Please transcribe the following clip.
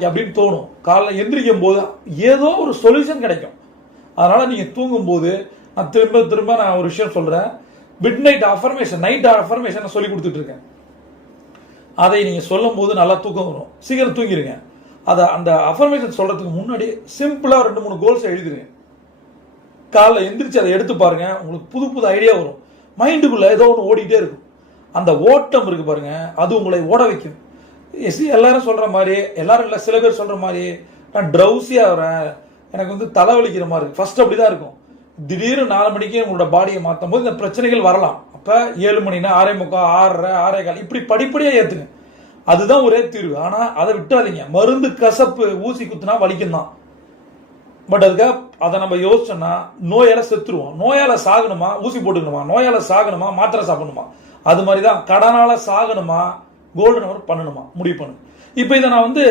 அப்படின்னு தோணும். காலைல எந்திரிக்கும் போது ஏதோ ஒரு சொல்யூஷன் கிடைக்கும். அதனால நீங்க தூங்கும் போது நான் திரும்ப திரும்ப நான் ஒரு விஷயம் சொல்றேன். Midnight affirmation night affirmation சொல்லி கொடுத்துட்டு இருக்கேன். அதை நீங்க சொல்லும் போது நல்லா தூக்கம் வரும். சீக்கிரம் தூங்கிடுங்க அதை அந்த அஃபர்மேஷன் சொல்றதுக்கு முன்னாடி சிம்பிளா ரெண்டு மூணு கோல்ஸ் எழுதிருங்க. காலைல எந்திரிச்சு அதை எடுத்து பாருங்க. உங்களுக்கு புது புது ஐடியா வரும். மைண்டுக்குள்ள ஏதோ ஒன்று ஓடிட்டே இருக்கும். அந்த ஓட்டம் இருக்கு பாருங்க. அது உங்களை ஓட வைக்கும். எஸ் எல்லாரும் சொல்கிற மாதிரி எல்லாரும் இல்லை சில பேர் சொல்கிற மாதிரி நான் ட்ரௌசியா வரேன். எனக்கு வந்து தலைவலிக்கிற மாதிரி ஃபஸ்ட்டு அப்படி தான் இருக்கும். திடீர்னு நாலு மணிக்கு உங்களோட பாடியை மாற்றும் போது இந்த பிரச்சனைகள் வரலாம். அப்போ ஏழு மணினா ஆறே முக்கால் ஆறரை ஆறே கால் இப்படி படிப்படியாக ஏற்றுங்க அதுதான் ஒரே தீர்வு. ஆனால் அதை விட்டுறாதீங்க. மருந்து கசப்பு ஊசி குத்துனா வலிக்கும் தான். பட் அதுக்காக அதை நம்ம யோசிச்சோம்னா நோயால செத்துருவோம். நோயால சாகணுமா? ஊசி போட்டுக்கணுமா? நோயால சாகணுமா? மாத்திரை சாப்பிடணுமா? அது மாதிரி தான் கடனால சாகணுமா? கோல்டன் அவர் பண்ணணுமா? முடிவு பண்ணு. இப்போ இதை நான் வந்து